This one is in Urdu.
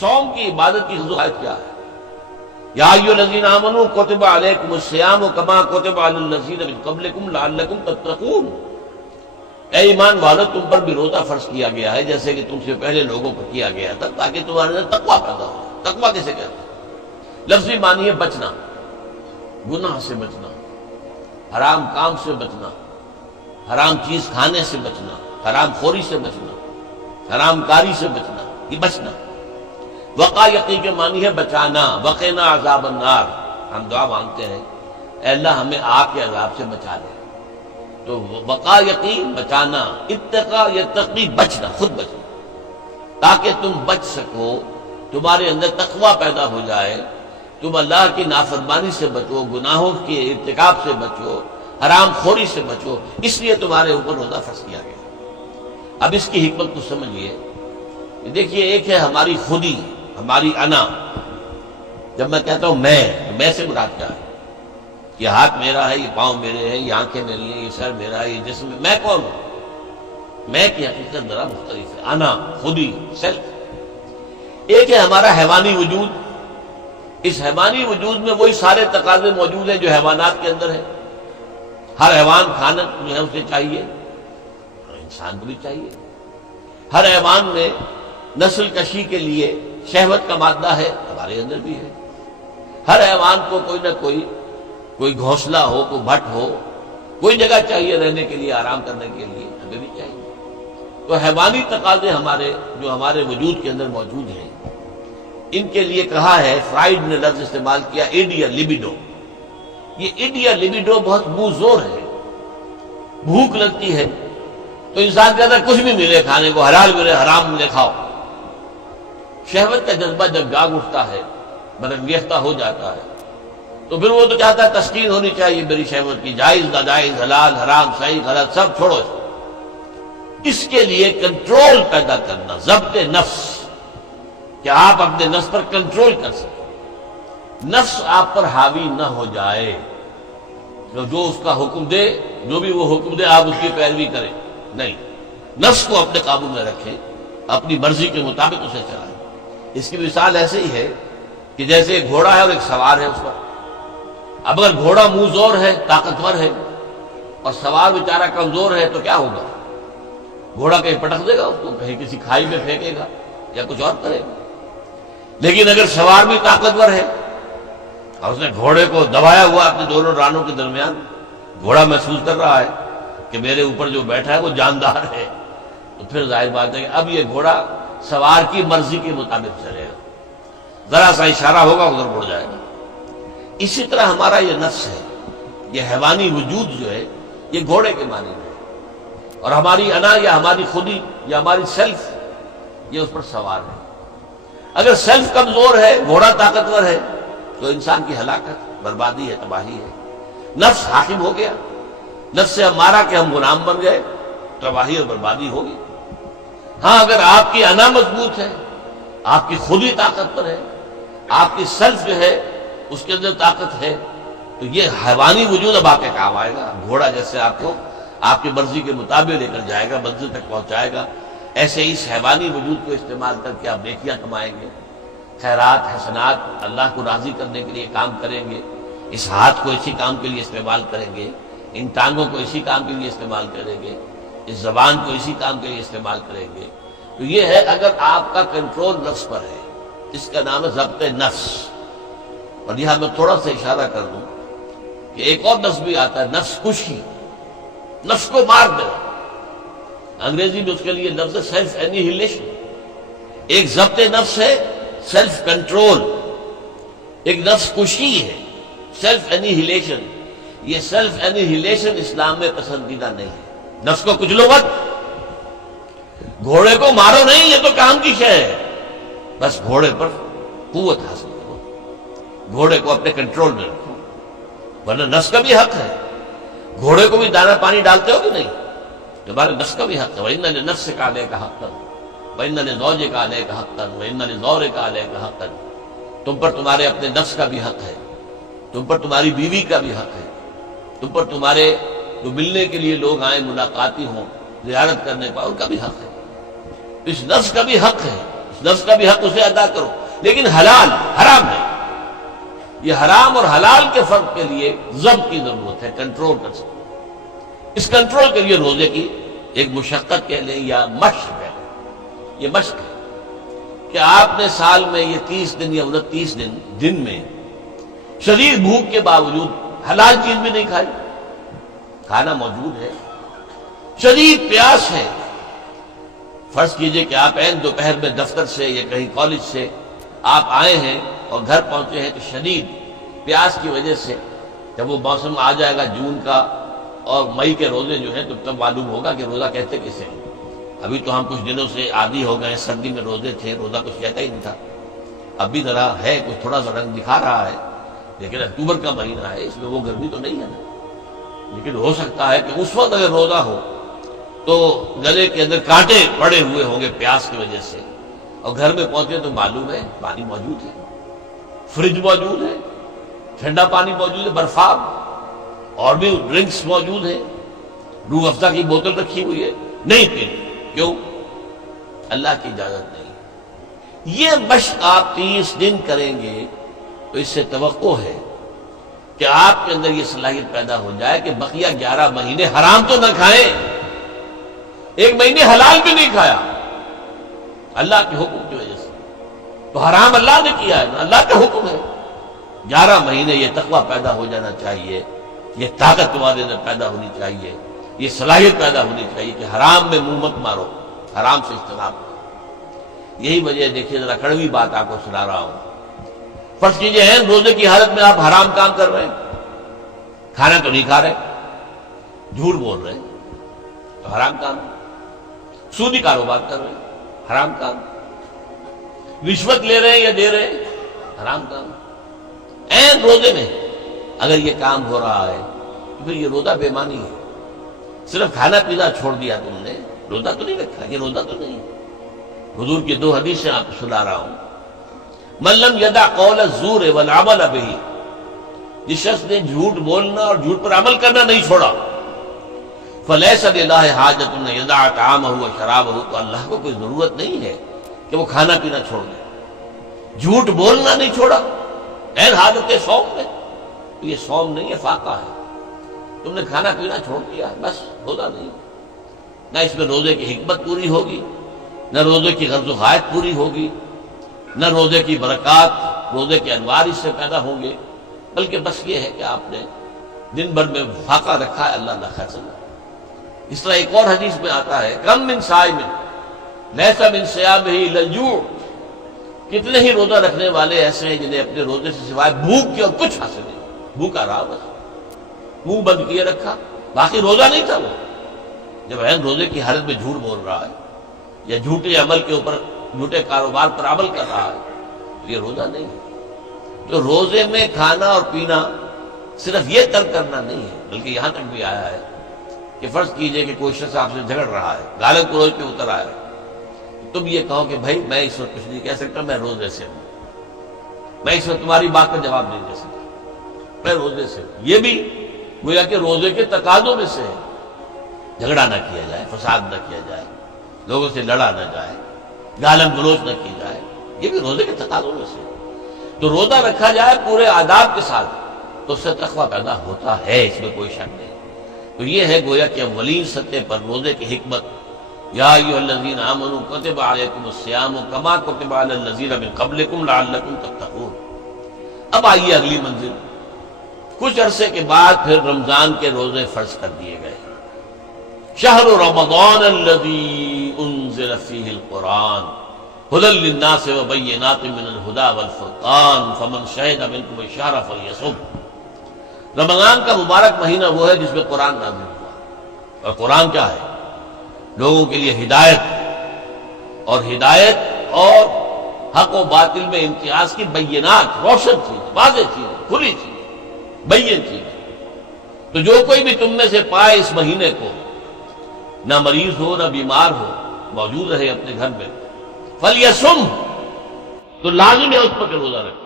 صوم کی عبادت کی خصوصیت کیا ہے؟ یا ایھا الذین آمنوا کتب علیکم الصیام کما کتب علی الذین من قبلکم لعلکم تتقون، اے ایمان والو تم پر بھی روزہ فرض کیا گیا ہے جیسے کہ تم سے پہلے لوگوں پر کیا گیا تھا تاکہ تمہارے اندر تقویٰ پیدا ہو۔ تقویٰ کسے کہتے ہیں؟ لفظی معنی ہے بچنا، گناہ سے بچنا، حرام کام سے بچنا، حرام چیز کھانے سے بچنا، حرام خوری سے بچنا، حرام کاری سے بچنا، یہ بچنا۔ وقا یقی کے معنی ہے بچانا، وقنا عذاب النار، ہم دعا مانگتے ہیں اے اللہ ہمیں آگ کے عذاب سے بچا لے۔ تو وقا یقی بچانا، اتقا یتقی بچنا، خود بچنا، تاکہ تم بچ سکو، تمہارے اندر تقویٰ پیدا ہو جائے، تم اللہ کی نافرمانی سے بچو، گناہوں کے ارتکاب سے بچو، حرام خوری سے بچو، اس لیے تمہارے اوپر روزہ فرض کیا گیا۔ اب اس کی حکمت کو سمجھیے۔ دیکھیے ایک ہے ہماری خودی، ہماری انا۔ جب میں کہتا ہوں میں سے مراد کیا ہے؟ یہ ہاتھ میرا ہے، یہ پاؤں میرے ہیں، یہ آنکھیں میری ہیں، یہ سر میرا ہے، یہ جسم، میں کون ہوں؟ میں کی حقیقت ذرا مختلف ہے۔ انا، خودی، سیلف۔ ایک ہے ہمارا حیوانی وجود۔ اس حیوانی وجود میں وہی سارے تقاضے موجود ہیں جو حیوانات کے اندر ہیں۔ ہر حیوان کھانا جو ہے اسے چاہیے، انسان کو بھی چاہیے۔ ہر حیوان میں نسل کشی کے لیے شہوت کا مادہ ہے، ہمارے اندر بھی ہے۔ ہر حیوان کو کوئی نہ کوئی گھونسلہ ہو، کوئی بھٹ ہو، کوئی جگہ چاہیے رہنے کے لیے، آرام کرنے کے لیے، ہمیں بھی چاہیے۔ تو حیوانی تقاضے جو ہمارے وجود کے اندر موجود ہیں، ان کے لیے کہا ہے، فرائیڈ نے لفظ استعمال کیا ایڈیا لبیڈو۔ یہ ایڈیا لبیڈو بہت منہ زور ہے۔ بھوک لگتی ہے تو انسان کہتا ہے کچھ بھی ملے کھانے کو، حلال ملے حرام ملے کھاؤ۔ شہوت کا جذبہ جب جاگ اٹھتا ہے، برانگیختہ ہو جاتا ہے، تو پھر وہ تو چاہتا ہے تسکین ہونی چاہیے میری شہوت کی، جائز ناجائز، حلال حرام، صحیح غلط سب چھوڑو۔ اس کے لیے کنٹرول پیدا کرنا، ضبط نفس، کہ آپ اپنے نفس پر کنٹرول کر سکیں، نفس آپ پر حاوی نہ ہو جائے، جو اس کا حکم دے، جو بھی وہ حکم دے آپ اس کی پیروی کریں، نہیں، نفس کو اپنے قابو میں رکھیں، اپنی مرضی کے مطابق اسے چلائیں۔ اس کی مثال ایسے ہی ہے کہ جیسے ایک گھوڑا ہے اور ایک سوار ہے اس پر۔ اب اگر گھوڑا منہ زور ہے، طاقتور ہے، اور سوار بیچارہ کمزور ہے تو کیا ہوگا؟ گھوڑا کہیں پٹک دے گا اس کو، کہیں کسی کھائی میں پھینکے گا یا کچھ اور کرے گا۔ لیکن اگر سوار بھی طاقتور ہے اور اس نے گھوڑے کو دبایا ہوا اپنے دونوں رانوں کے درمیان، گھوڑا محسوس کر رہا ہے کہ میرے اوپر جو بیٹھا ہے وہ جاندار ہے، تو پھر ظاہر بات ہے کہ اب یہ گھوڑا سوار کی مرضی کے مطابق چلے گا، ذرا سا اشارہ ہوگا ادھر مڑ جائے گا۔ اسی طرح ہمارا یہ نفس ہے، یہ حیوانی وجود جو ہے، یہ گھوڑے کے معنی میں ہے، اور ہماری انا یا ہماری خودی یا ہماری سیلف یہ اس پر سوار ہے۔ اگر سیلف کمزور ہے، گھوڑا طاقتور ہے، تو انسان کی ہلاکت، بربادی ہے، تباہی ہے۔ نفس حاکم ہو گیا، نفس سے ہمارا کہ ہم غلام بن گئے، تباہی اور بربادی ہوگی۔ ہاں اگر آپ کی انا مضبوط ہے، آپ کی خودی طاقت پر ہے، آپ کی سیلف جو ہے اس کے اندر طاقت ہے، تو یہ حیوانی وجود اب آپ کے کام آئے گا۔ گھوڑا جیسے آپ کو آپ کی مرضی کے مطابق لے کر جائے گا، منزل تک پہنچائے گا، ایسے ہی اس حیوانی وجود کو استعمال کر کے آپ نیکیاں کمائیں گے، خیرات حسنات، اللہ کو راضی کرنے کے لیے کام کریں گے۔ اس ہاتھ کو اسی کام کے لیے استعمال کریں گے، ان ٹانگوں کو اسی کام کے لیے استعمال کریں گے، اس زبان کو اسی کام کے لیے استعمال کریں گے۔ تو یہ ہے اگر آپ کا کنٹرول نفس پر ہے، اس کا نام ہے ضبط نفس۔ اور یہاں میں تھوڑا سا اشارہ کر دوں کہ ایک اور نفس بھی آتا ہے، نفس کشی، نفس کو مار دینا۔ انگریزی میں اس کے لیے لفظ سیلف اینیہیلیشن۔ ایک ضبط نفس ہے، سیلف کنٹرول، ایک نفس کشی ہے، سیلف اینیہیلیشن۔ یہ سیلف اینیہیلیشن اسلام میں پسندیدہ نہیں ہے۔ نفس کو کچلو مت، گھوڑے کو مارو نہیں، یہ تو کام کی شے ہے، بس گھوڑے پر قوت حاصل کرو، گھوڑے کو اپنے کنٹرول میں رکھو، ورنہ نفس کا بھی حق ہے۔ گھوڑے کو بھی دانا پانی ڈالتے ہو کہ نہیں؟ تمہارے نفس کا بھی حق ہے۔ وَإِنَّ لِنَفْسِكَ عَلَيْكَ حَقًّا وَإِنَّ لِزَوْجِكَ عَلَيْكَ حَقًّا وَإِنَّ لِزَوْرِكَ عَلَيْكَ حَقًّا۔ تم پر تمہارے اپنے نفس کا بھی حق ہے، تم پر تمہاری بیوی کا بھی حق ہے، تم پر تمہارے جو ملنے کے لیے لوگ آئیں، ملاقاتی ہوں، زیارت کرنے کا، ان کا بھی حق ہے۔ اس نفس کا بھی حق ہے، اس نفس کا بھی حق اسے ادا کرو، لیکن حلال حرام نہیں۔ یہ حرام اور حلال کے فرق کے لیے ضبط کی ضرورت ہے، کنٹرول کر سکتے۔ اس کنٹرول کے لیے روزے کی ایک مشقت کہہ لیں یا مشق کہہ لیں، یہ مشق ہے کہ آپ نے سال میں یہ 30 دن یا 29 دن میں شدید بھوک کے باوجود حلال چیز بھی نہیں کھائی، کھانا موجود ہے، شدید پیاس ہے۔ فرض کیجئے کہ آپ عین دوپہر میں دفتر سے یا کہیں کالج سے آپ آئے ہیں اور گھر پہنچے ہیں تو شدید پیاس کی وجہ سے جب وہ موسم آ جائے گا جون کا اور مئی کے روزے جو ہیں تو تب معلوم ہوگا کہ روزہ کہتے کسے ہیں۔ ابھی تو ہم کچھ دنوں سے عادی ہو گئے، سردی میں روزے تھے، روزہ کچھ کہتا ہی نہیں تھا۔ اب بھی ذرا ہے، کچھ تھوڑا سا رنگ دکھا رہا ہے، لیکن اکتوبر کا مہینہ ہے، اس میں وہ گرمی تو نہیں ہے نا۔ لیکن ہو سکتا ہے کہ اس وقت اگر روزہ ہو تو گلے کے اندر کانٹے پڑے ہوئے ہوں گے پیاس کی وجہ سے، اور گھر میں پہنچے تو معلوم ہے پانی موجود ہے، فریج موجود ہے، ٹھنڈا پانی موجود ہے، برفاب اور بھی ڈرنکس موجود ہیں، روح افزا کی بوتل رکھی ہوئی ہے، نہیں پینی۔ کیوں؟ اللہ کی اجازت نہیں۔ یہ مشق آپ 30 دن کریں گے تو اس سے توقع ہے کہ آپ کے اندر یہ صلاحیت پیدا ہو جائے کہ بقیہ 11 مہینے حرام تو نہ کھائیں، ایک مہینے حلال بھی نہیں کھایا اللہ کے حکم کی وجہ سے، تو حرام اللہ نے کیا ہے نا، اللہ کا حکم ہے۔ 11 مہینے یہ تقویٰ پیدا ہو جانا چاہیے، یہ طاقت تمہارے اندر پیدا ہونی چاہیے، یہ صلاحیت پیدا ہونی چاہیے کہ حرام میں منہ مت مارو، حرام سے اجتناب کرو۔ یہی وجہ دیکھیے، ذرا کڑوی بات آپ کو سنا رہا ہوں۔ فرض کیجئے ہیں روزے کی حالت میں آپ حرام کام کر رہے ہیں، کھانا تو نہیں کھا رہے، جھوٹ بول رہے ہیں تو حرام کام، سودی کاروبار کر رہے ہیں حرام کام، رشوت لے رہے ہیں یا دے رہے ہیں حرام کام۔ عین روزے میں اگر یہ کام ہو رہا ہے تو پھر یہ روزہ بے معنی ہے۔ صرف کھانا پینا چھوڑ دیا تم نے، روزہ تو نہیں رکھا، یہ روزہ تو نہیں۔ حضور کی 2 حدیثیں آپ کو سنا رہا ہوں۔ من لم یدع قول الزور والعمل به، جس شخص نے جھوٹ بولنا اور جھوٹ پر عمل کرنا نہیں چھوڑا، فلیس للہ حاجۃ ان یدع طعامہ وشرابہ، تو اللہ کو کوئی ضرورت نہیں ہے کہ وہ کھانا پینا چھوڑ دے۔ جھوٹ بولنا نہیں چھوڑا عین حالت صوم میں، تو یہ صوم نہیں ہے، فاقہ ہے۔ تم نے کھانا پینا چھوڑ دیا، بس روزہ نہیں۔ نہ اس میں روزے کی حکمت پوری ہوگی، نہ روزے کی غرض و غایت پوری ہوگی، نہ روزے کی برکات، روزے کے انوار اس سے پیدا ہوں گے، بلکہ بس یہ ہے کہ آپ نے دن بھر میں فاقہ رکھا ہے، اللہ نہ خیر سنا۔ اس طرح ایک اور حدیث میں آتا ہے، کم من صائم لیس من صیامہ الا الجوع، کتنے ہی روزہ رکھنے والے ایسے ہیں جنہیں اپنے روزے سے سوائے بھوک کے اور کچھ حاصل نہیں، بھوکا رہا بس، منہ بند کیے رکھا، باقی روزہ نہیں تھا وہ۔ جب عین روزے کی حالت میں جھوٹ بول رہا ہے یا جھوٹے عمل کے اوپر، جھوٹے کاروبار پر عمل کر رہا ہے تو یہ روزہ نہیں ہے۔ تو روزے میں کھانا اور پینا صرف یہ ترک کرنا نہیں ہے، بلکہ یہاں تک بھی آیا ہے کہ فرض کیجئے کہ کوئی شخص آپ سے جھگڑ رہا ہے، گالن کلوچ پہ اتر آیا ہے، تم یہ کہو کہ بھائی میں اس وقت کچھ نہیں کہہ سکتا، میں روزے سے ہوں، میں اس وقت تمہاری بات کا جواب نہیں دے سکتا، میں روزے سے ہوں۔ یہ بھی گویا کہ روزے کے تقاضوں میں سے ہے، جھگڑا نہ کیا جائے، فساد نہ کیا جائے، لوگوں سے لڑا نہ جائے، گالن گلوچ نہ کی جائے، یہ بھی روزے کے تقاضوں میں سے۔ تو روزہ رکھا جائے پورے آداب کے ساتھ تو اس سے تقویٰ پیدا ہوتا ہے، اس میں کوئی شک نہیں۔ تو یہ ہے گویا کہ اولین سطح پر روزے کی حکمت، یا ایھا الذین آمنوا کتب علیکم الصیام کما کتب علی الذین من قبلکم لعلکم تتقون۔ اب آئیے اگلی منزل، کچھ عرصے کے بعد پھر رمضان کے روزے فرض کر دیے گئے۔ شہر رمضان الذی انزل فیہ القرآن ھدی للناس وبینات من الھدی والفرقان فمن شہد منکم الشہر فلیصم۔ رمضان کا مبارک مہینہ وہ ہے جس میں قرآن نازل ہوا، اور قرآن کیا ہے؟ لوگوں کے لیے ہدایت اور حق و باطل میں امتیاز کی بینات، روشن چیزیں، واضح چیزیں، کھلی چیزیں، بین چیزیں۔ تو جو کوئی بھی تم میں سے پائے اس مہینے کو، نہ مریض ہو نہ بیمار ہو، موجود رہے اپنے گھر میں، فلیصم، تو لازم ہے اس پر کہ روزہ رکھے۔